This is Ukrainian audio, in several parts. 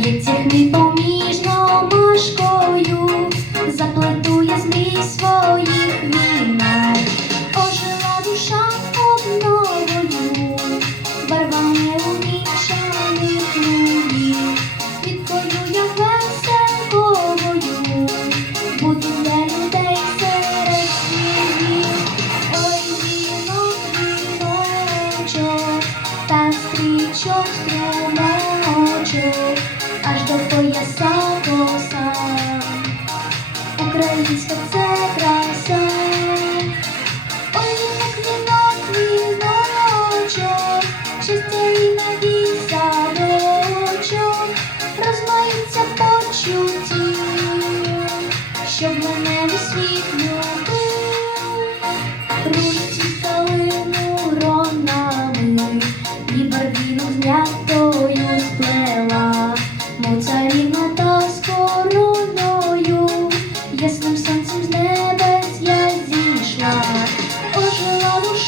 眼前你都 українська це краса, ой, як вінок, віночок, щастя і надій садочок, розмаїться почуттів, щоб мене в світ любив, Рушці калину ронами, ніби віну знятою сплела.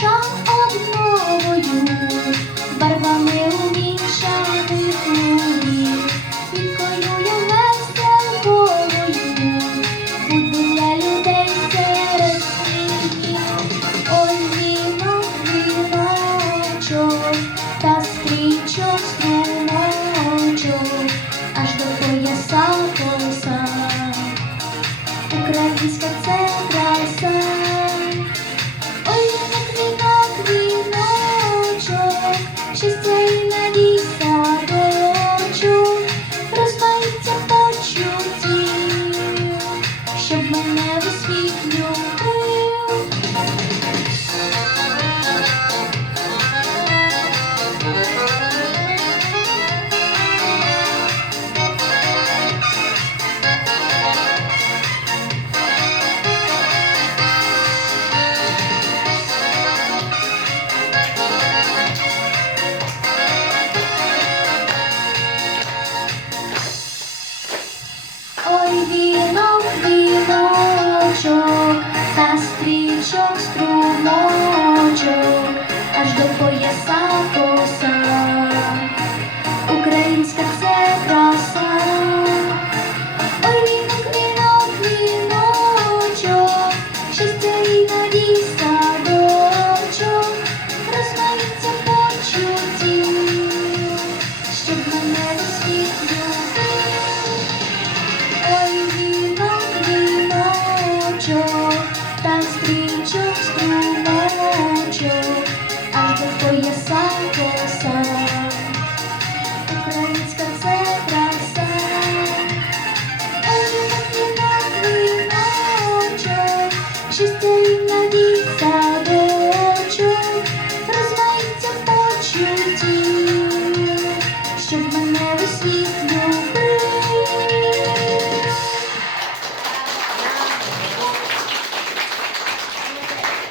伤 аж до пояса.